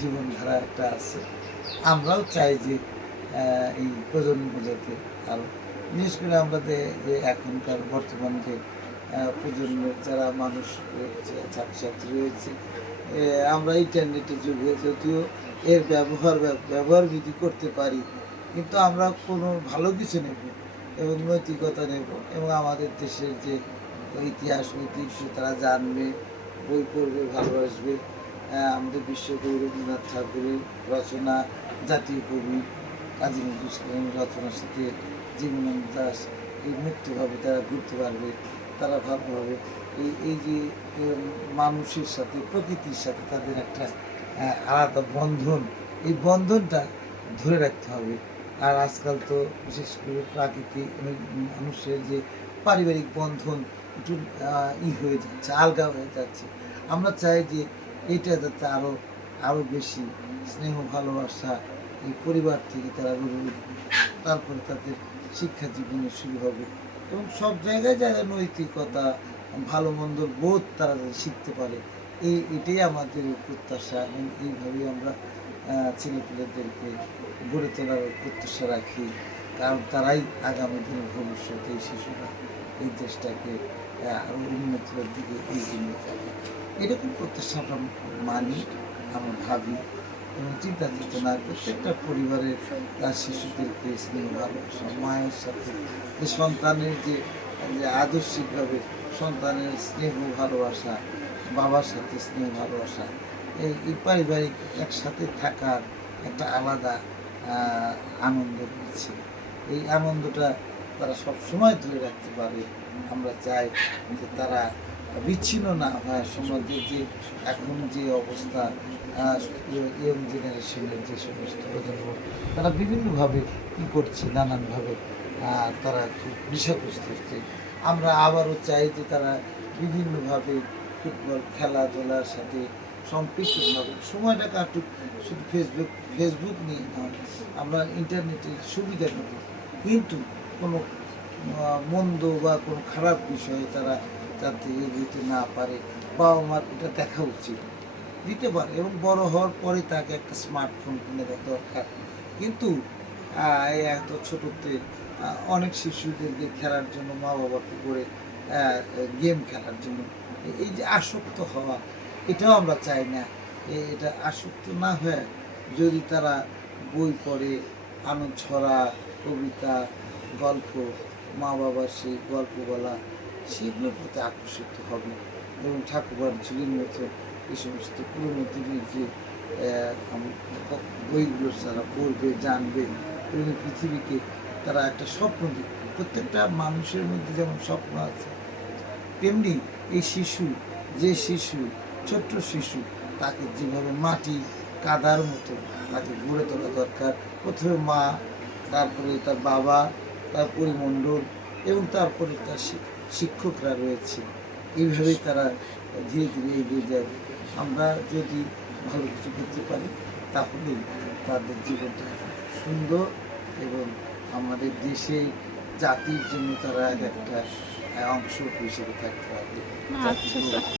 জীবনধারা একটা আছে। আমরাও চাই যে এই প্রজন্ম যাতে আরও, বিশেষ করে আমাদের যে এখনকার বর্তমান যে প্রজন্মের যারা মানুষ রয়েছে, ছাত্রছাত্রী রয়েছে, আমরা ইন্টারনেটের যুগে যদিও এর ব্যবহার বিধি করতে পারি, কিন্তু আমরা কোনো ভালো কিছু নেব এবং নৈতিকতা নেব এবং আমাদের দেশের যে ইতিহাস ঐতিহ্য তারা জানবে, বই পড়বে, ভালোবাসবে। আমাদের বিশ্বকবি রবীন্দ্রনাথ ঠাকুরের রচনা, জাতীয় কবি কাজী নজরুল ইসলামের রচনার সাথে জীবনানন্দ দাশ এই মুক্তভাবে তারা ঘুরতে পারবে, তারা ভালোভাবে এই যে মানুষের সাথে প্রকৃতির সাথে তাদের একটা আলাদা বন্ধন, এই বন্ধনটা ধরে রাখতে হবে। আর আজকাল তো বিশেষ করে প্রাকৃতিক মানুষের যে পারিবারিক বন্ধন একটু হয়ে যাচ্ছে, আলগা হয়ে যাচ্ছে। আমরা চাই যে এটা যাতে আরও বেশি স্নেহ ভালোবাসা এই পরিবার থেকে তারা গড়ে উঠবে, তারপরে তাদের শিক্ষা জীবনে শুরু হবে এবং সব জায়গায় যারা নৈতিকতা ভালো মন্দর বোধ তারা যাতে শিখতে পারে, এটাই আমাদের প্রত্যাশা এবং এইভাবেই আমরা ছেলেপিলেদেরকে গড়ে তোলার প্রত্যাশা রাখি। কারণ তারাই আগামী দিনের ভবিষ্যতে এই শিশুরা এই দেশটাকে আরও উন্নতির দিকে এগিয়ে নিয়ে যাবে, এরকম প্রত্যাশা আমরা মানি, আমরা ভাবি এবং চিন্তা চেতনা প্রত্যেকটা পরিবারের তার শিশুদেরকে স্নেহ ভালোবাসা, মায়ের সাথে যে সন্তানের যে আদর্শিকভাবে সন্তানের স্নেহ ভালোবাসা, বাবার সাথে স্নেহ ভালোবাসা, এই পারিবারিক একসাথে থাকার একটা আলাদা আনন্দ রয়েছে। এই আনন্দটা তারা সবসময় ধরে রাখতে পারে। আমরা চাই যে তারা বিচ্ছিন্ন না হয় সমাজের যে এখন যে অবস্থা, ইয়ং জেনারেশনের যে সমস্ত প্রজন্ম তারা বিভিন্নভাবে কী করছে, নানানভাবে তারা খুব বিষয়গ্রস্ত হচ্ছে। আমরা আবারও চাই যে তারা বিভিন্নভাবে ফুটবল খেলাধুলার সাথে সম্পৃক্ত হবে, সময়টা কাটুক, শুধু ফেসবুক নিয়ে নয়, আমরা ইন্টারনেটের সুবিধা নেব, কিন্তু কোনো মন্দ বা কোনো খারাপ বিষয়ে তারা যাতে এগোতে না পারে, বাবা মার এটা দেখা উচিত, দিতে পারে এবং বড় হওয়ার পরে তাকে একটা স্মার্টফোন কিনে দেওয়া দরকার। কিন্তু এত ছোটোতে অনেক শিশুদেরকে খেলার জন্য মা বাবাকে করে গেম খেলার জন্য এই যে আসক্ত হওয়া, এটাও আমরা চাই না। এটা আসক্ত না হয়ে যদি তারা বই পড়ে, আনন্দ ছড়া, কবিতা, গল্প, মা বাবার সেই গল্প বলা, সেগুলোর প্রতি আকর্ষিত হবে এবং ঠাকুরবার ঝুলির মতো এই সমস্ত পুরোনো দিনের যে বইগুলো তারা পড়বে, জানবে এবং পৃথিবীকে তারা একটা স্বপ্ন দেখবে। প্রত্যেকটা মানুষের মধ্যে যেমন স্বপ্ন আছে, তেমনি এই শিশু, যে শিশু ছোট্ট শিশু, তাকে যেভাবে মাটি কাদার মতো তাকে গড়ে তোলা দরকার। প্রথমে মা, তারপরে তার বাবা, তার পরিমণ্ডল এবং তারপরে তার শিক্ষকরা রয়েছে। এইভাবেই তারা ধীরে ধীরে এগিয়ে যাবে। আমরা যদি ভালো কিছু করতে পারি তাহলেই তাদের জীবনটা সুন্দর এবং আমাদের দেশে জাতির জন্য তারা একটা অংশ হিসেবে থাকতে পারবে।